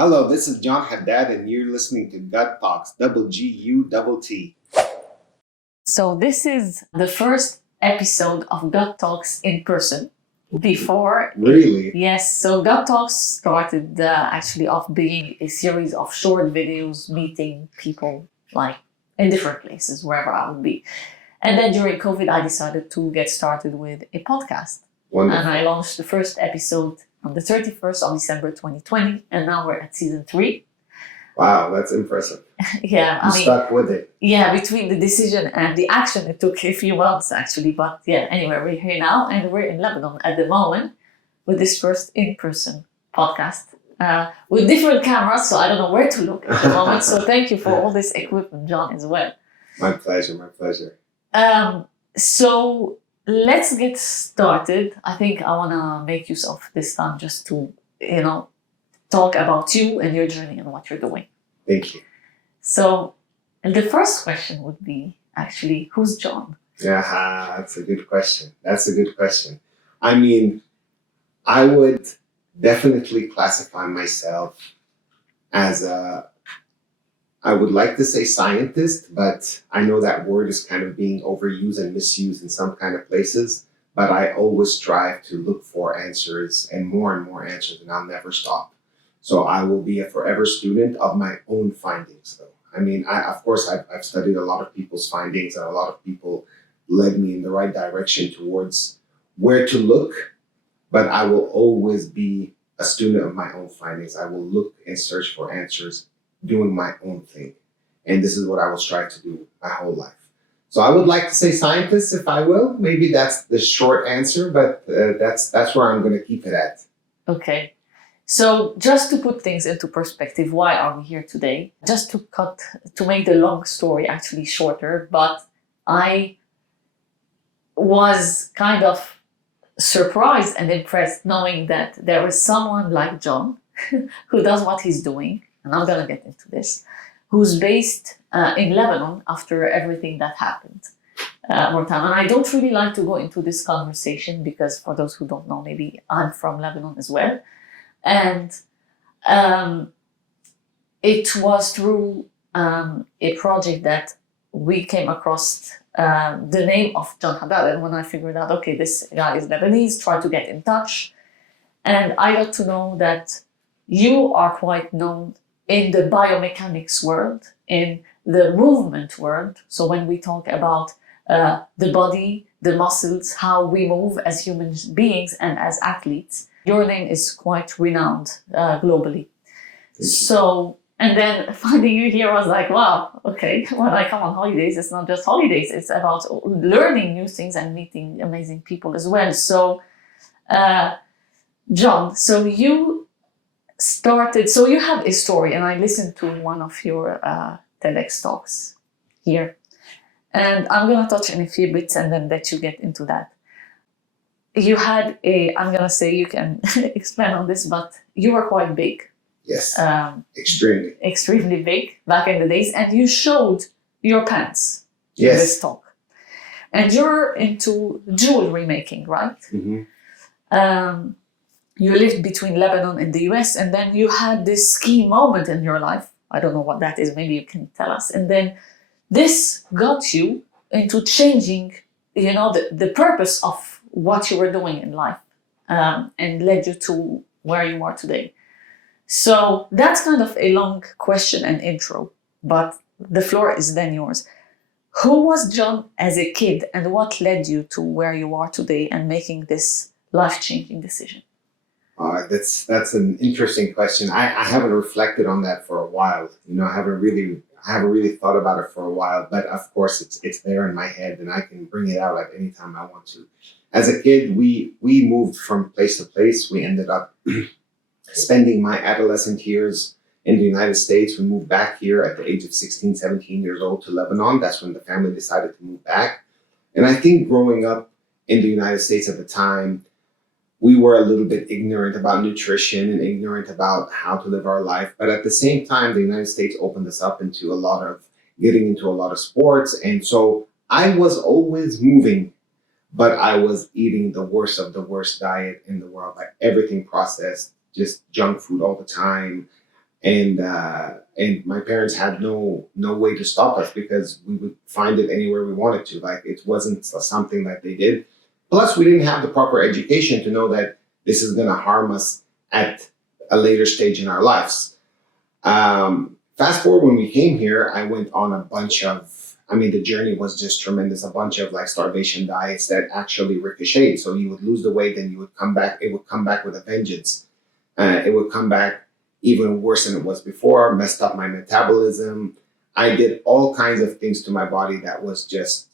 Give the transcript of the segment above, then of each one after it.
Hello, this is John Haddad, and you're listening to Gut Talks, GGUTT. So this is the first episode of GGUTT Talks in person. Before, Really? yes, so GGUTT Talks started actually off being a series of short videos meeting people like in different places, wherever I would be. And then during COVID, I decided to get started with a podcast. Wonderful. And I launched the first episode on the 31st of December 2020, and now we're at season 3. Wow, that's impressive. Yeah, You stuck with it. Yeah, between the decision and the action, it took a few months actually. But yeah, anyway, we're here now and we're in Lebanon at the moment with this first in-person podcast with different cameras. So I don't know where to look at the moment. So thank you for all this equipment, John, as well. My pleasure, my pleasure. So let's get started. I think I want to make use of this time just to, talk about you and your journey and what you're doing. Thank you. So the first question would be actually, who's John? Yeah, that's a good question. I mean, I would definitely classify myself as I would like to say scientist, but I know that word is kind of being overused and misused in some kind of places. But I always strive to look for answers and more answers, and I'll never stop. So I will be a forever student of my own findings, though. I mean, I've studied a lot of people's findings, and a lot of people led me in the right direction towards where to look, but I will always be a student of my own findings. I will look and search for answers, doing my own thing. And this is what I will strive to do my whole life. So I would like to say scientist, if I will. Maybe that's the short answer, but that's where I'm going to keep it at. Okay. So just to put things into perspective, why are we here today? Just to make the long story actually shorter, but I was kind of surprised and impressed knowing that there is someone like John who does what he's doing, and I'm going to get into this, who's based in Lebanon after everything that happened. More time. And I don't really like to go into this conversation because for those who don't know, maybe I'm from Lebanon as well. And it was through a project that we came across the name of John Haddad. And when I figured out, okay, this guy is Lebanese, tried to get in touch. And I got to know that you are quite known in the biomechanics world, in the movement world. So when we talk about the body, the muscles, how we move as human beings and as athletes, your name is quite renowned globally. So, and then finding you here, I was like, wow, okay, when I come on holidays, it's not just holidays, it's about learning new things and meeting amazing people as well. So, John, so you have a story, and I listened to one of your TEDx talks here. And I'm going to touch on a few bits and then let you get into that. You had I'm going to say you can expand on this, but you were quite big. Yes, extremely. Extremely big back in the days. And you showed your pants in Yes. this talk. And you're into jewelry making, right? Mm-hmm. You lived between Lebanon and the US, and then you had this key moment in your life. I don't know what that is. Maybe you can tell us. And then this got you into changing, the purpose of what you were doing in life, and led you to where you are today. So that's kind of a long question and intro, but the floor is then yours. Who was John as a kid, and what led you to where you are today and making this life-changing decision? That's an interesting question. I haven't reflected on that for a while. I haven't really thought about it for a while. But of course, it's there in my head, and I can bring it out at any time I want to. As a kid, we moved from place to place. We ended up spending my adolescent years in the United States. We moved back here at the age of 16, 17 years old to Lebanon. That's when the family decided to move back. And I think growing up in the United States at the time, we were a little bit ignorant about nutrition and ignorant about how to live our life. But at the same time, the United States opened us up into getting into a lot of sports. And so I was always moving, but I was eating the worst of the worst diet in the world, like everything processed, just junk food all the time. And my parents had no way to stop us because we would find it anywhere we wanted to. Like it wasn't something that they did. Plus, we didn't have the proper education to know that this is going to harm us at a later stage in our lives. Fast forward when we came here, I went on a bunch of. I mean, the journey was just tremendous. A bunch of like starvation diets that actually ricocheted. So you would lose the weight, and you would come back. It would come back with a vengeance. It would come back even worse than it was before, messed up my metabolism. I did all kinds of things to my body that was just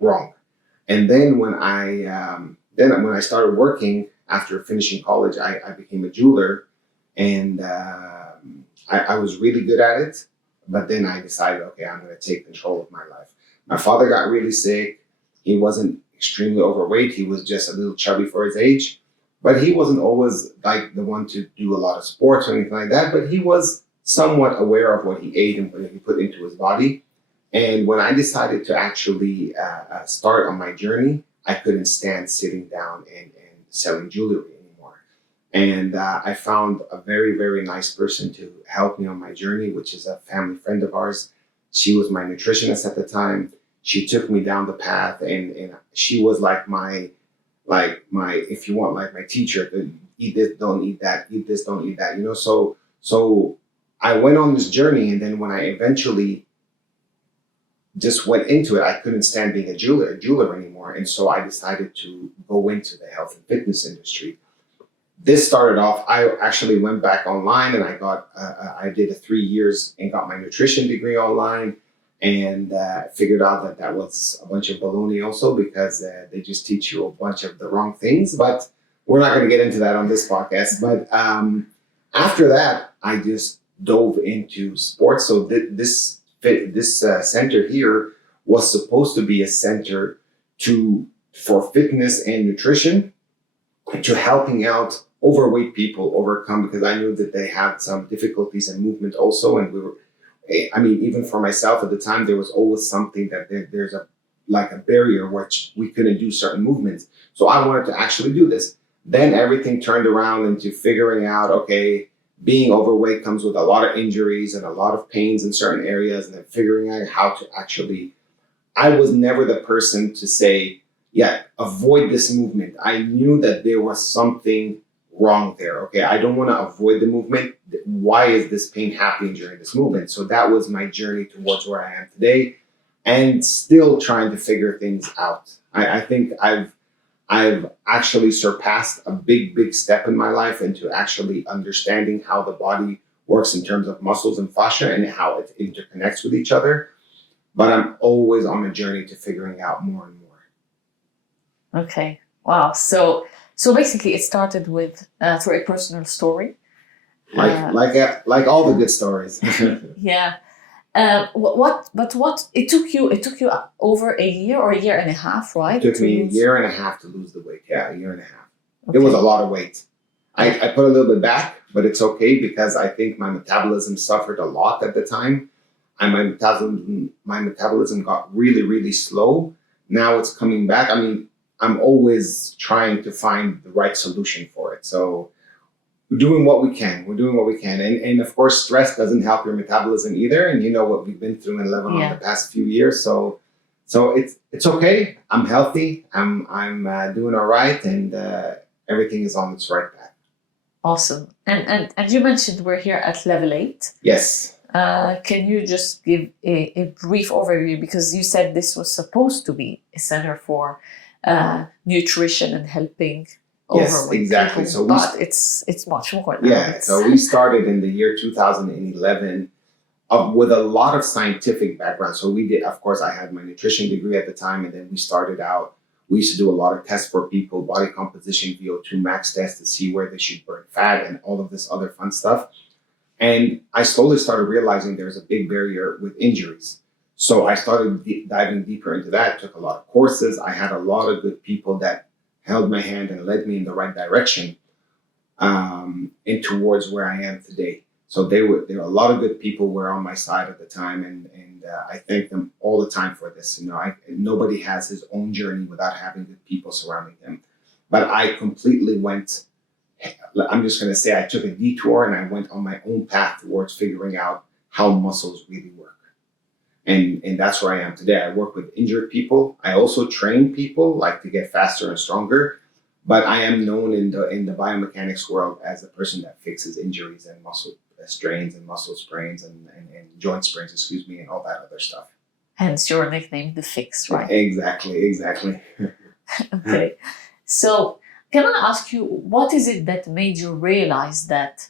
wrong. And then when I started working after finishing college, I became a jeweler, and I was really good at it. But then I decided, okay, I'm going to take control of my life. My father got really sick. He wasn't extremely overweight. He was just a little chubby for his age. But he wasn't always like the one to do a lot of sports or anything like that. But he was somewhat aware of what he ate and what he put into his body. And when I decided to actually start on my journey, I couldn't stand sitting down and selling jewelry anymore. And I found a very, very nice person to help me on my journey, which is a family friend of ours. She was my nutritionist at the time. She took me down the path, and she was like my if you want, like my teacher. Eat this, don't eat that. Eat this, don't eat that. So I went on this journey, and then when I eventually just went into it, I couldn't stand being a jeweler anymore, and so I decided to go into the health and fitness industry. This started off. I actually went back online, and I did a 3 years and got my nutrition degree online, and figured out that was a bunch of baloney also, because they just teach you a bunch of the wrong things. But we're not going to get into that on this podcast. But after that, I just dove into sports. So this center here was supposed to be a center for fitness and nutrition, to helping out overweight people overcome, because I knew that they had some difficulties in movement also. And even for myself at the time, there was always something that there's a barrier which we couldn't do certain movements. So I wanted to actually do this. Then everything turned around into figuring out, okay, being overweight comes with a lot of injuries and a lot of pains in certain areas, and then figuring out how to actually, I was never the person to say, yeah, avoid this movement. I knew that there was something wrong there. Okay, I don't want to avoid the movement. Why is this pain happening during this movement? So that was my journey towards where I am today, and still trying to figure things out. I think I've actually surpassed a big step in my life into actually understanding how the body works in terms of muscles and fascia and how it interconnects with each other. But I'm always on a journey to figuring out more and more. Okay. Wow. So basically, it started with through a personal story. Like all the good stories. Yeah. What it took you over a year or a year and a half, right? It took me a year and a half to lose the weight. Yeah, a year and a half. Okay. It was a lot of weight. I put a little bit back, but it's okay, because I think my metabolism suffered a lot at the time. And my metabolism got really slow. Now it's coming back. I mean, I'm always trying to find the right solution for it. So we're doing what we can. And of course, stress doesn't help your metabolism either. And you know what we've been through in Lebanon the past few years. So it's okay. I'm healthy. I'm doing all right. And everything is on its right path. Awesome. And you mentioned we're here at level 8. Yes. Can you just give a brief overview? Because you said this was supposed to be a center for nutrition and helping overweight exactly. people, but it's much more now. Yeah, so we started in the year 2011 with a lot of scientific background. So we did, of course, I had my nutrition degree at the time, and then we started out, we used to do a lot of tests for people, body composition, VO2 max tests to see where they should burn fat and all of this other fun stuff. And I slowly started realizing there's a big barrier with injuries. So I started diving deeper into that, took a lot of courses. I had a lot of good people that held my hand and led me in the right direction, and towards where I am today. So there were a lot of good people were on my side at the time, and I thank them all the time for this. Nobody has his own journey without having good people surrounding them. But I completely went I'm just going to say I took a detour and I went on my own path towards figuring out how muscles really work. And that's where I am today. I work with injured people. I also train people like to get faster and stronger, but I am known in the biomechanics world as the person that fixes injuries and muscle strains and muscle sprains and joint sprains, excuse me, and all that other stuff. Hence your nickname, The Fix, right? Exactly. Okay. So can I ask you, what is it that made you realize that,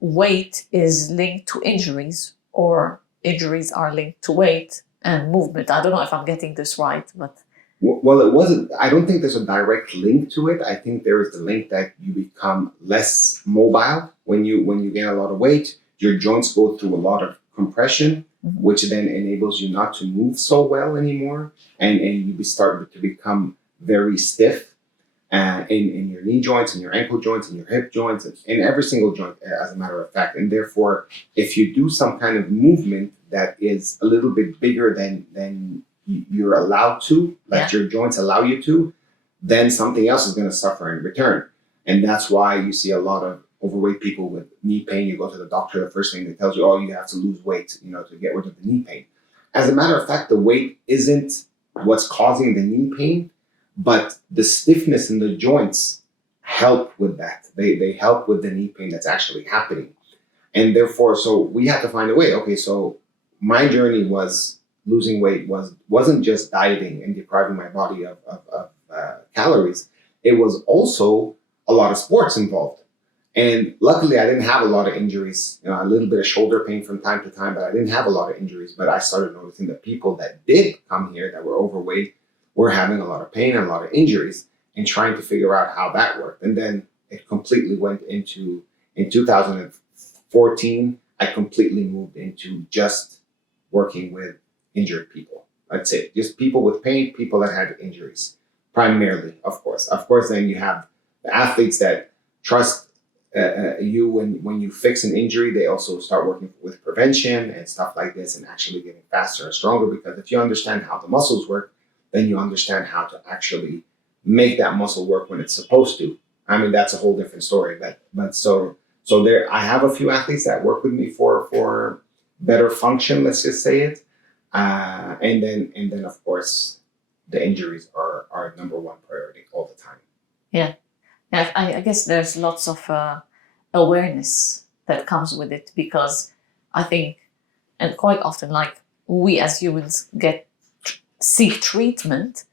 weight is linked to injuries, or injuries are linked to weight and movement? I don't know if I'm getting this right, but... Well, it wasn't. I don't think there's a direct link to it. I think there is the link that you become less mobile when you gain a lot of weight. Your joints go through a lot of compression, which then enables you not to move so well anymore, and you start to become very stiff in your knee joints and your ankle joints and your hip joints and in every single joint, as a matter of fact. And therefore, if you do some kind of movement that is a little bit bigger than you're allowed to, like your joints allow you to, then something else is going to suffer in return. And that's why you see a lot of overweight people with knee pain. You go to the doctor, the first thing they tell you, oh, you have to lose weight, to get rid of the knee pain. As a matter of fact, the weight isn't what's causing the knee pain, but the stiffness in the joints help with that. They help with the knee pain that's actually happening. And therefore, so we had to find a way. Okay, so my journey was losing weight wasn't just dieting and depriving my body of calories. It was also a lot of sports involved. And luckily, I didn't have a lot of injuries, a little bit of shoulder pain from time to time, but I didn't have a lot of injuries. But I started noticing that people that did come here that were overweight were having a lot of pain and a lot of injuries, and trying to figure out how that worked. And then it completely went into, in 2014, I completely moved into just working with injured people. I'd say just people with pain, people that had injuries, primarily, of course. Of course, then you have the athletes that trust you when you fix an injury. They also start working with prevention and stuff like this, and actually getting faster and stronger, because if you understand how the muscles work, then you understand how to actually make that muscle work when it's supposed to. I mean, that's a whole different story. But so there, I have a few athletes that work with me for better function, let's just say it. And then of course, the injuries are number one priority all the time. Yeah. I guess there's lots of awareness that comes with it, because I think, and quite often, like, we as humans seek treatment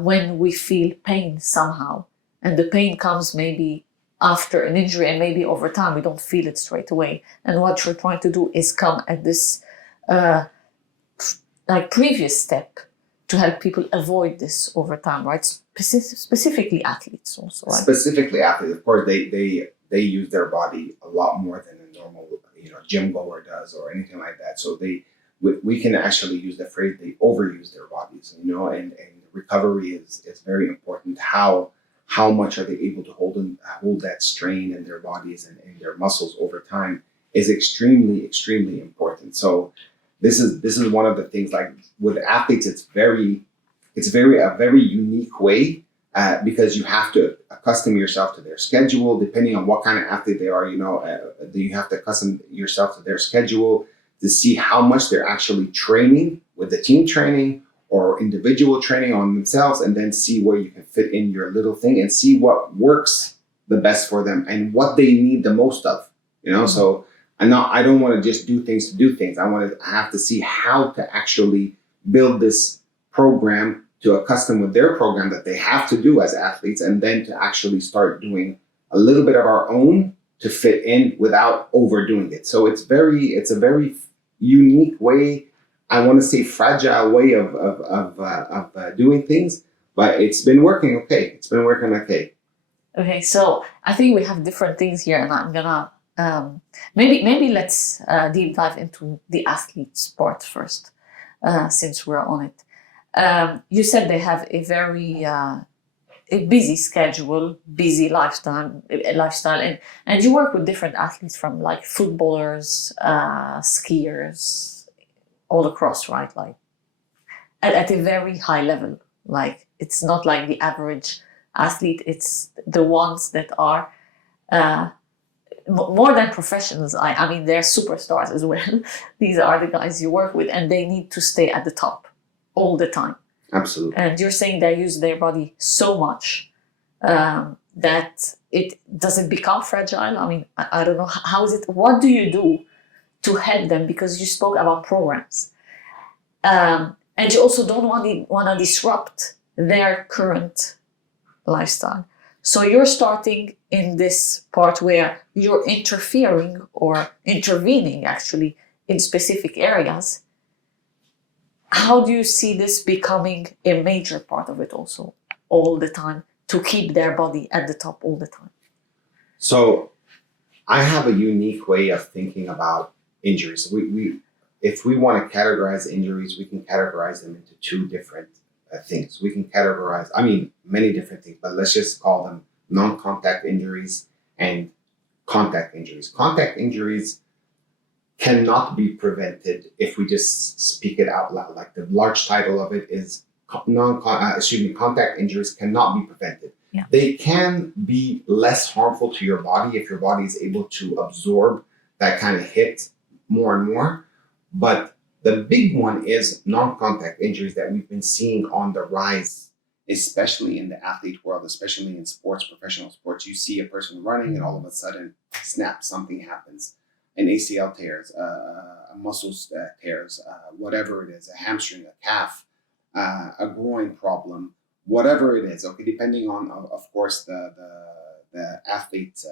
when we feel pain somehow, and the pain comes maybe after an injury, and maybe over time we don't feel it straight away. And what you're trying to do is come at this previous step to help people avoid this over time, right? Specifically athletes also, right? Specifically athletes, of course, they use their body a lot more than a normal gym goer does or anything like that. So we can actually use the phrase they overuse their bodies, and recovery is very important. How much are they able to hold that strain in their bodies and their muscles over time is extremely, extremely important. So this is one of the things, like with athletes, it's a very unique way, because you have to accustom yourself to their schedule, depending on what kind of athlete they are. You have to accustom yourself to their schedule to see how much they're actually training with the team training or individual training on themselves, and then see where you can fit in your little thing and see what works the best for them and what they need the most of. So I don't want to just do things to do things. I have to see how to actually build this program to accustom with their program that they have to do as athletes, and then to actually start doing a little bit of our own to fit in without overdoing it. So it's a very unique way, I want to say fragile way of doing things, but it's been working okay. It's been working okay. Okay, so I think we have different things here, and I'm gonna maybe let's deep dive into the athlete sport first, since we're on it. You said they have a very a busy schedule, busy lifestyle, and you work with different athletes, from like footballers, skiers, all across, right? Like at a very high level. Like, it's not like the average athlete, it's the ones that are more than professionals. I mean, they're superstars as well. These are the guys you work with, and they need to stay at the top all the time. Absolutely. And you're saying they use their body so much that it become fragile. I mean, I don't know, how is it? What do you do to help them? Because you spoke about programs, and you also don't want to disrupt their current lifestyle. So you're starting in this part where you're interfering or intervening actually in specific areas. How do you see this becoming a major part of it also all the time, to keep their body at the top all the time? So I have a unique way of thinking about injuries. If we want to categorize injuries, we can categorize them into two different things. We can categorize, many different things, but let's just call them non-contact injuries and contact injuries. Contact injuries cannot be prevented if we just speak it out loud. Like the large title of it is contact injuries cannot be prevented. Yeah. They can be less harmful to your body if your body is able to absorb that kind of hit more and more. But the big one is non-contact injuries that we've been seeing on the rise, especially in the athlete world, especially in sports, professional sports. You see a person running and all of a sudden, snap, something happens. An ACL tears, a muscle tears, whatever it is, a hamstring, a calf, a groin problem, whatever it is. Okay, depending on, of course, the athlete,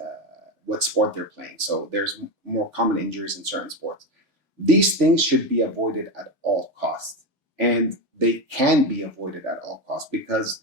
what sport they're playing. So there's more common injuries in certain sports. These things should be avoided at all costs, and they can be avoided at all costs because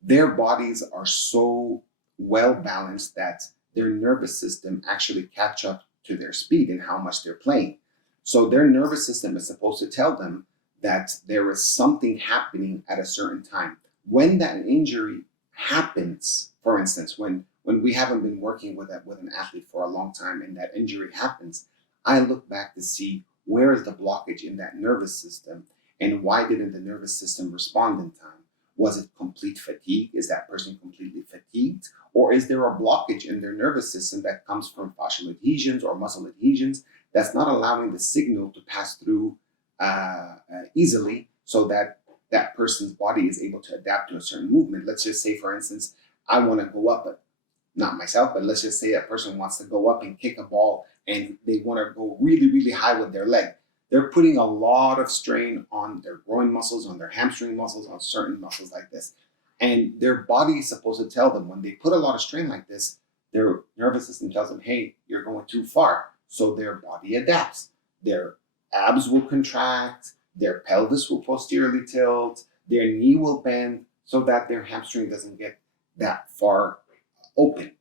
their bodies are so well balanced that their nervous system actually catch up to their speed and how much they're playing. So their nervous system is supposed to tell them that there is something happening at a certain time. When that injury happens, for instance, when we haven't been working with an athlete for a long time and that injury happens, I look back to see where is the blockage in that nervous system and why didn't the nervous system respond in time? Was it complete fatigue? Is that person completely fatigued? Or is there a blockage in their nervous system that comes from fascial adhesions or muscle adhesions that's not allowing the signal to pass through easily so that that person's body is able to adapt to a certain movement? Let's just say, for instance, I want to go up, but not myself, but let's just say a person wants to go up and kick a ball and they want to go really, really high with their leg. They're putting a lot of strain on their groin muscles, on their hamstring muscles, on certain muscles like this. And their body is supposed to tell them when they put a lot of strain like this, their nervous system tells them, hey, you're going too far. So their body adapts. Their abs will contract, their pelvis will posteriorly tilt, their knee will bend so that their hamstring doesn't get that far open.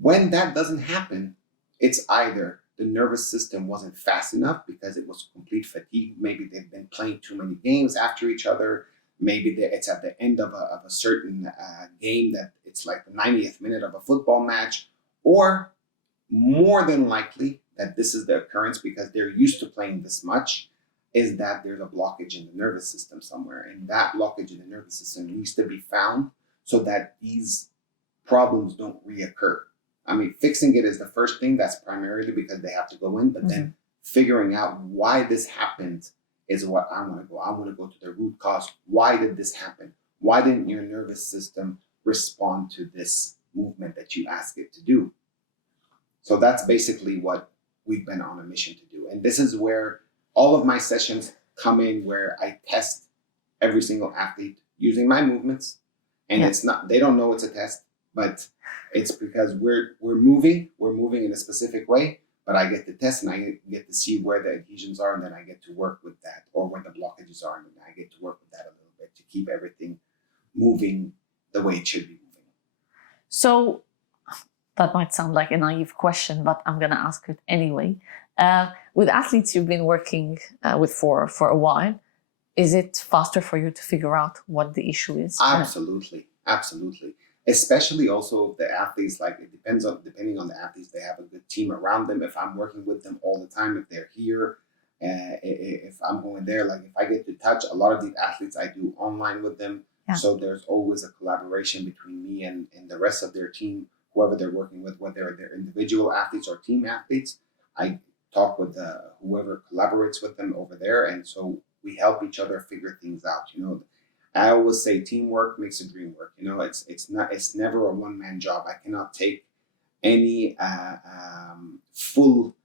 When that doesn't happen, it's either the nervous system wasn't fast enough because it was complete fatigue. Maybe they've been playing too many games after each other. Maybe it's at the end of a certain game that it's like the 90th minute of a football match. Or more than likely that this is the occurrence because they're used to playing this much, is that there's a blockage in the nervous system somewhere. And that blockage in the nervous system needs to be found so that these problems don't reoccur. Fixing it is the first thing. That's primarily because they have to go in, but then figuring out why this happened is what I want to go. I want to go to the root cause. Why did this happen? Why didn't your nervous system respond to this movement that you asked it to do? So that's basically what we've been on a mission to do. And this is where all of my sessions come in, where I test every single athlete using my movements. And it's not, they don't know it's a test, but it's because we're moving in a specific way, but I get to test and I get to see where the adhesions are, and then I get to work with that, or where the blockages are, and then I get to work with that a little bit to keep everything moving the way it should be moving. So that might sound like a naive question, but I'm going to ask it anyway. With athletes you've been working with for a while, is it faster for you to figure out what the issue is? Absolutely. Especially also the athletes, like depending on the athletes, they have a good team around them. If I'm working with them all the time, if they're here, if I'm going there, like if I get to touch a lot of these athletes, I do online with them. Yeah. So there's always a collaboration between me and the rest of their team, whoever they're working with, whether they're individual athletes or team athletes. I talk with whoever collaborates with them over there, and so we help each other figure things out. I always say teamwork makes the dream work. It's never a one-man job. I cannot take any full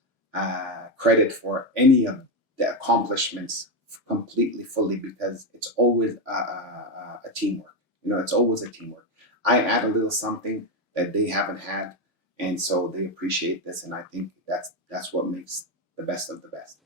credit for any of the accomplishments completely fully, because it's always a teamwork. It's always a teamwork. I add a little something that they haven't had, and so they appreciate this, and I think that's what makes the best of the best.